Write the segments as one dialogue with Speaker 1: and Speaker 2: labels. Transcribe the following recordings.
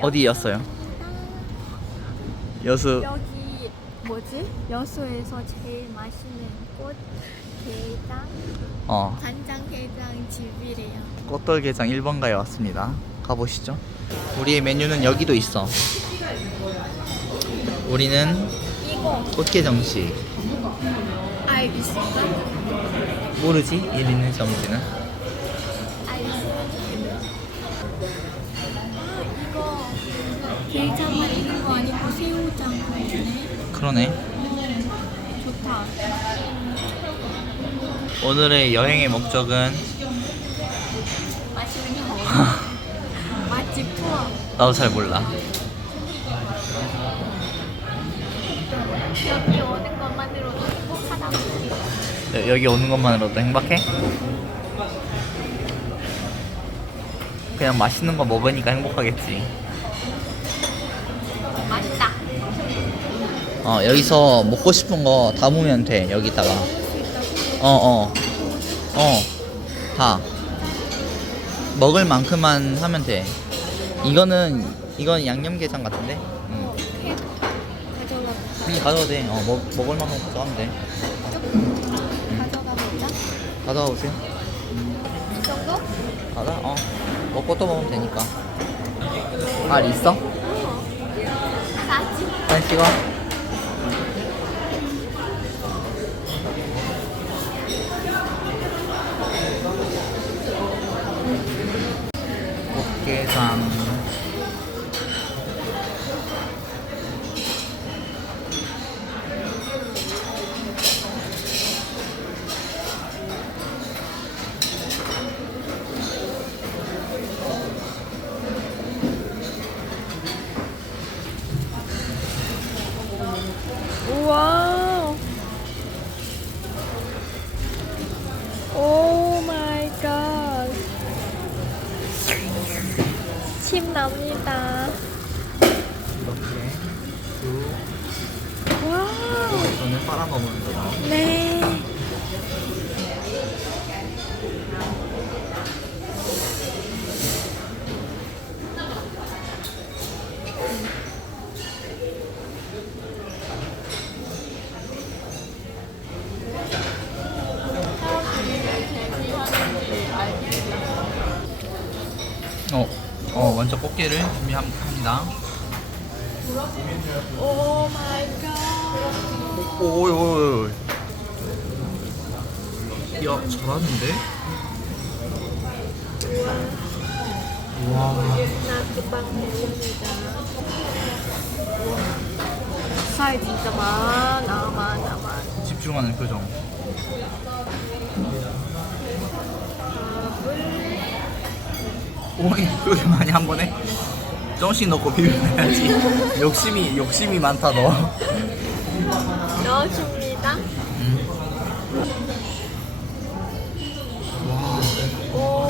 Speaker 1: 어디였어요? 여수
Speaker 2: 여기 뭐지? 여수에서 제일 맛있는 꽃 게장
Speaker 1: 어
Speaker 2: 간장 게장 집이래요.
Speaker 1: 꽃돌게장 1번가에 왔습니다. 가보시죠. 우리의 메뉴는 여기도 있어. 우리는
Speaker 2: 이거
Speaker 1: 꽃게정식.
Speaker 2: 알 있을까?
Speaker 1: 모르지? 일 있는 정지는.
Speaker 2: 게장만 있는 거 아니고 새우장이네.
Speaker 1: 그러네.
Speaker 2: 좋다.
Speaker 1: 오늘의 여행의 목적은
Speaker 2: 맛있는 거. 맛집 투어.
Speaker 1: 나도 잘 몰라.
Speaker 2: 여기 오는 것만으로도 행복하다고 느껴.
Speaker 1: 여- 여기 오는 것만으로도 행복해? 그냥 맛있는 거 먹으니까 행복하겠지. 어 여기서 먹고 싶은 거 담으면 돼 여기다가.
Speaker 2: 먹을 수 있다고?
Speaker 1: 어, 어. 어. 다. 먹을 만큼만 하면 돼. 이거는, 이건 양념게장 같은데? 응. 응, 가져도 돼. 어, 먹, 먹을 만큼 가져가면 돼.
Speaker 2: 가져가 보자.
Speaker 1: 가져가 보세요.
Speaker 2: 이 정도?
Speaker 1: 가자, 어. 먹고 또 먹으면 되니까. 알 있어?
Speaker 2: 싸지?
Speaker 1: 사진 찍어. 꽃게를 준비합니다.
Speaker 2: 오 마이 갓.
Speaker 1: 오이, 오이, 야, 잘하는데? 와,
Speaker 2: 나 금방 먹습니다. 살 진짜 많아, 많아, 많아.
Speaker 1: 집중하는 표정. 오이, 그렇게 많이 한 번에? 조금씩 넣고 비벼야지. 욕심이, 욕심이 많다, 너.
Speaker 2: 넣어줍니다.
Speaker 1: 음.
Speaker 2: 오.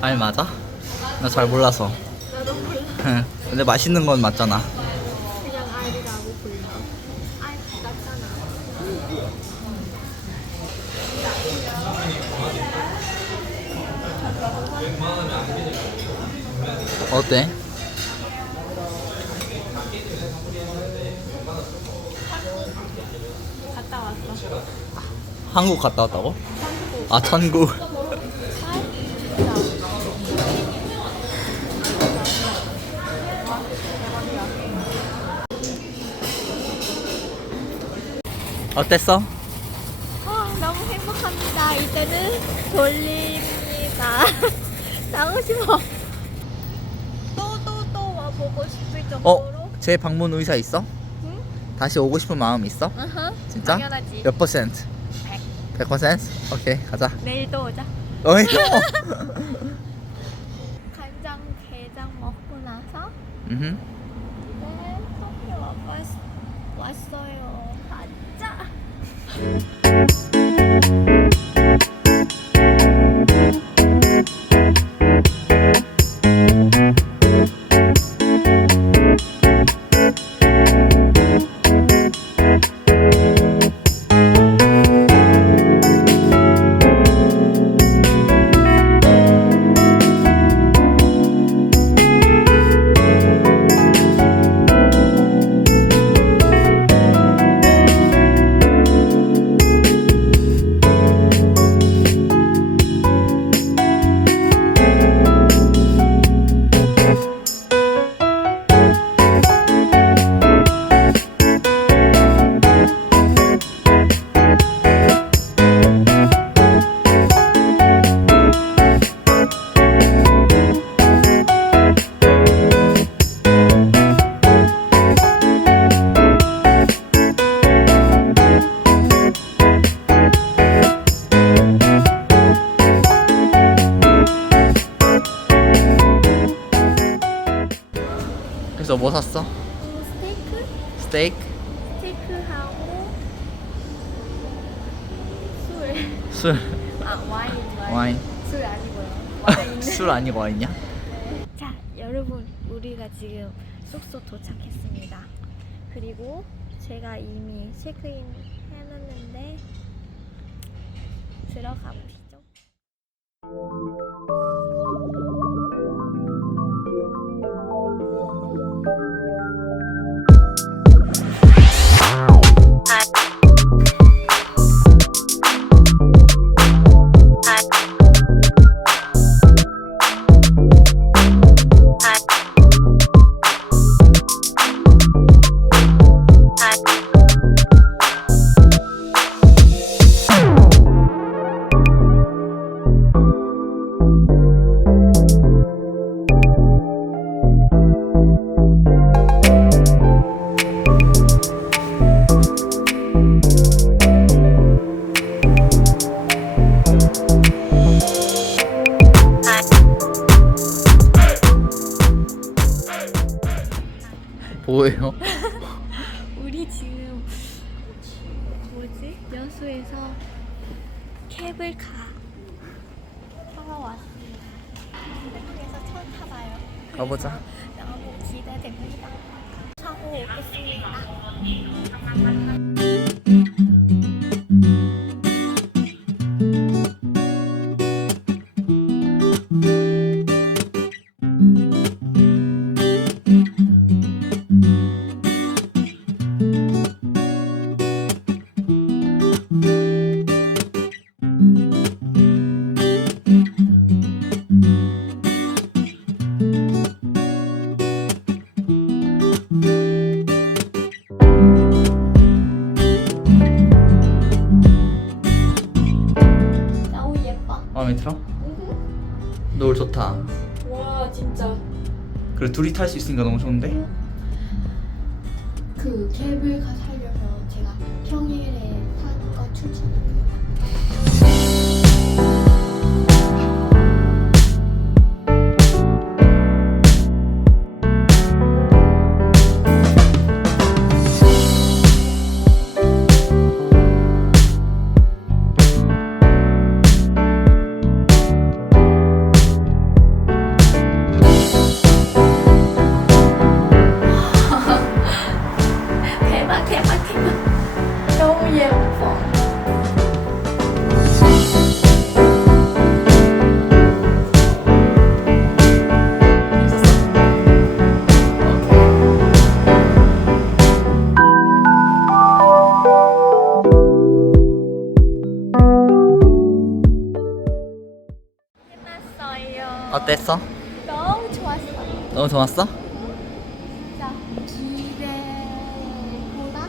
Speaker 1: 알 맞아? 나 잘 몰라서.
Speaker 2: 나도 몰라.
Speaker 1: 근데 맛있는 건 맞잖아.
Speaker 2: 그냥 알이라고 불러. 알 같잖아.
Speaker 1: 어때?
Speaker 2: 갔다 왔어.
Speaker 1: 한국 갔다 왔다고?
Speaker 2: 한국.
Speaker 1: 아, 천국. 어땠어?
Speaker 2: 아, 너무 행복합니다. 이제는 돌립니다. 나고 싶어. 또 또 또 와보고 싶을 정도로.
Speaker 1: 어? 제 방문 의사 있어?
Speaker 2: 응?
Speaker 1: 다시 오고 싶은 마음 있어?
Speaker 2: 어허.
Speaker 1: 진짜?
Speaker 2: 당연하지.
Speaker 1: 몇 퍼센트?
Speaker 2: 100.
Speaker 1: 100%? 오케이, 가자.
Speaker 2: 내일도 오자.
Speaker 1: 어이,
Speaker 2: 간장 게장 먹고 나서
Speaker 1: 음흠.
Speaker 2: 네, 커피 와봤, 왔어요. 가자. 숙소 도착했습니다. 그리고 제가 이미 체크인 해놨는데 들어가 보시죠.
Speaker 1: 뭐예요?
Speaker 2: 우리 지금 뭐지 여수에서 캡을 가 타러 왔습니다. 그래서 처음 타봐요.
Speaker 1: 가보자. 노을 좋다
Speaker 2: 와 진짜
Speaker 1: 그리고 둘이 탈 수 있으니까 너무 좋은데?
Speaker 2: 그 케이블카 타려면 제가 평일에 타는 거 추천해요.
Speaker 1: 어땠어?
Speaker 2: 너무 좋았어.
Speaker 1: 너무 좋았어?
Speaker 2: 진짜 기대보다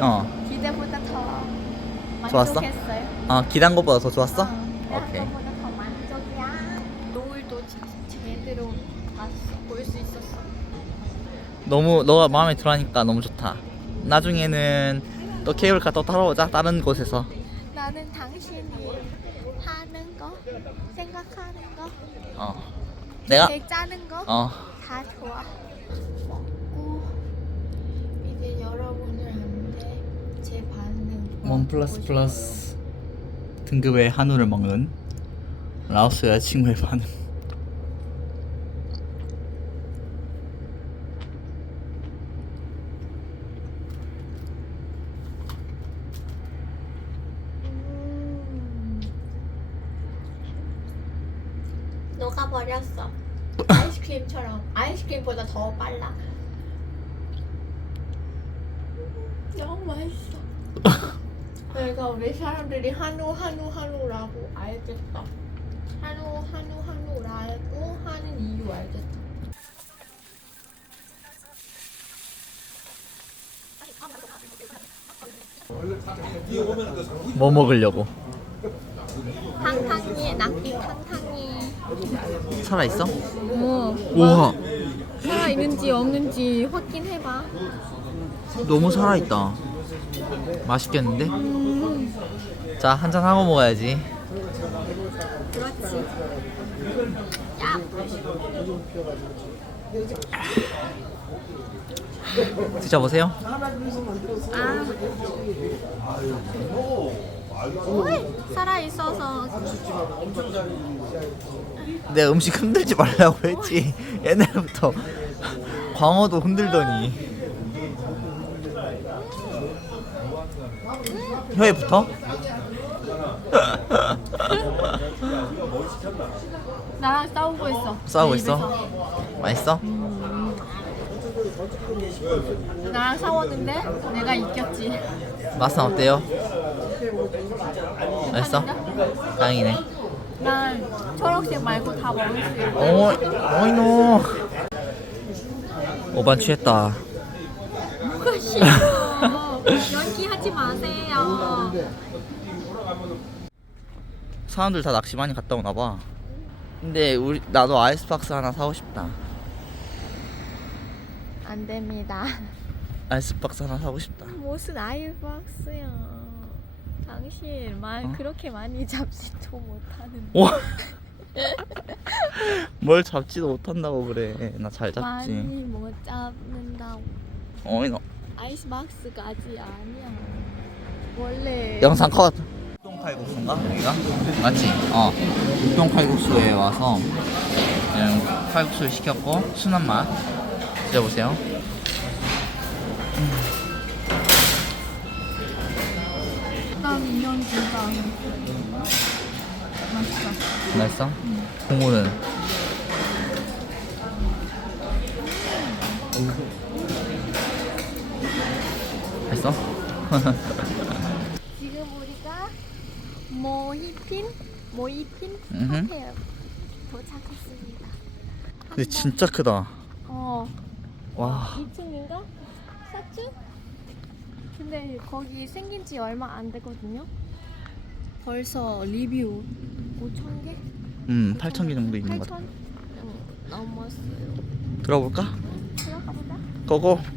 Speaker 1: 어.
Speaker 2: 기대보다 더
Speaker 1: 좋았어?
Speaker 2: 만족했어요.
Speaker 1: 어 기대한 것보다 더 좋았어?
Speaker 2: 어,
Speaker 1: 오케이.
Speaker 2: 더 만족이야. 노을도 지- 제대로 봤어. 볼 수 있었어.
Speaker 1: 너무 너가 마음에 들어하니까 너무 좋다. 나중에는 또 케이블카 또 타러 오자 다른 곳에서.
Speaker 2: 나는 당신이 하는 거, 생각하는 거,
Speaker 1: 어. 내가
Speaker 2: 계획 짜는 거.
Speaker 1: 어
Speaker 2: 다 좋아. 먹고 이제 여러분들한테 제 반응.
Speaker 1: 원 플러스
Speaker 2: 보고
Speaker 1: 플러스 등급의 한우를 먹는 라오스 여자친구의 반응.
Speaker 2: 녹아버렸어. 아이스크림처럼 아이스크림보다 더 빨라. 음, 너무 맛있어. 왜 사람들이 한우 한우 한우라고 알겠다. 한우 한우 한우라고 하는 이유 알겠다.
Speaker 1: 뭐 먹으려고?
Speaker 2: 탕탕이에 낙지 탕탕이.
Speaker 1: 살아 있어?
Speaker 2: 어.
Speaker 1: 우와
Speaker 2: 살아 있는지 없는지 확인해봐.
Speaker 1: 너무 살아 있다. 맛있겠는데? 자 한 잔 하고 먹어야지.
Speaker 2: 그렇지. 야.
Speaker 1: 드셔보세요.
Speaker 2: 아. 살아 있어서
Speaker 1: 내 음식 흔들지 말라고 했지. 옛날부터 광어도 흔들더니. 혀에 붙어?
Speaker 2: 나랑 싸우고 있어.
Speaker 1: 싸우고
Speaker 2: 내
Speaker 1: 있어?
Speaker 2: 입에서.
Speaker 1: 맛있어?
Speaker 2: 나랑 싸웠는데 내가 이겼지.
Speaker 1: 맛은 어때요? 맛있어? 다행이네.
Speaker 2: 난 초록색 말고 다 먹을 수 있어.
Speaker 1: 어, 어이노. 오반 취했다.
Speaker 2: 뭐가 싫어. 연기하지 마세요.
Speaker 1: 사람들 다 낚시 많이 갔다 오나 봐. 근데 우리 나도 아이스박스 하나 사고 싶다.
Speaker 2: 안 됩니다.
Speaker 1: 아이스박스 하나 사고 싶다.
Speaker 2: 무슨 아이박스야. 당신 말
Speaker 1: 어?
Speaker 2: 그렇게 많이 잡지도 못하는데.
Speaker 1: 와. 뭘 잡지도 못한다고 그래. 나 잘 잡지.
Speaker 2: 많이 못 잡는다고.
Speaker 1: 어이노.
Speaker 2: 아이스박스까지 아니야. 원래
Speaker 1: 영상 컷. 육동 칼국수인가 여기가? 맞지? 어. 육동 칼국수에 와서 그냥 칼국수를 시켰고 순한 맛 드셔보세요.
Speaker 2: 난 인연 진짜 맛있어.
Speaker 1: 맛있어? 국물은 맛있어?
Speaker 2: 지금 우리가 모히핀 모히핀
Speaker 1: 음흠.
Speaker 2: 호텔 도착했습니다.
Speaker 1: 근데 진짜 크다.
Speaker 2: 어
Speaker 1: 와.
Speaker 2: 2층인가? 4층? 근데 거기 생긴 지 얼마 안 되거든요. 벌써 리뷰 5천 개?
Speaker 1: 음, 8천 개 정도 있는 것
Speaker 2: 8천?
Speaker 1: 같아.
Speaker 2: 응, 넘었어요.
Speaker 1: 들어볼까?
Speaker 2: 들어가 보자.
Speaker 1: 고고.
Speaker 2: 고!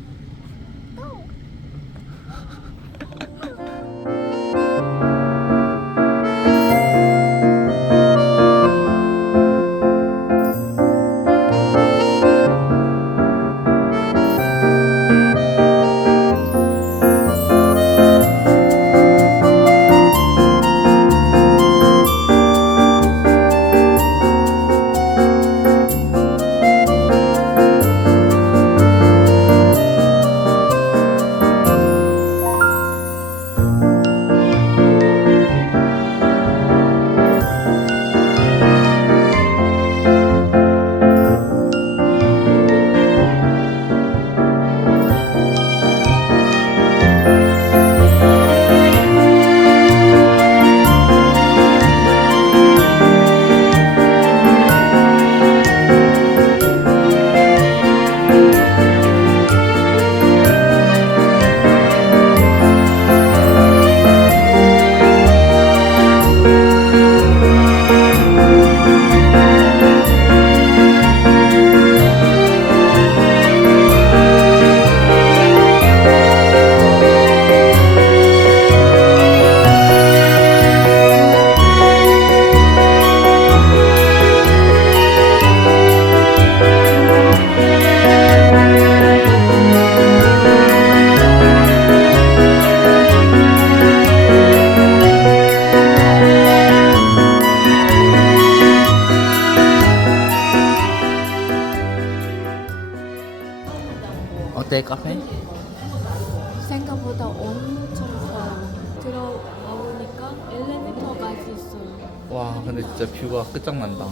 Speaker 1: 진짜 뷰가 끝장난다.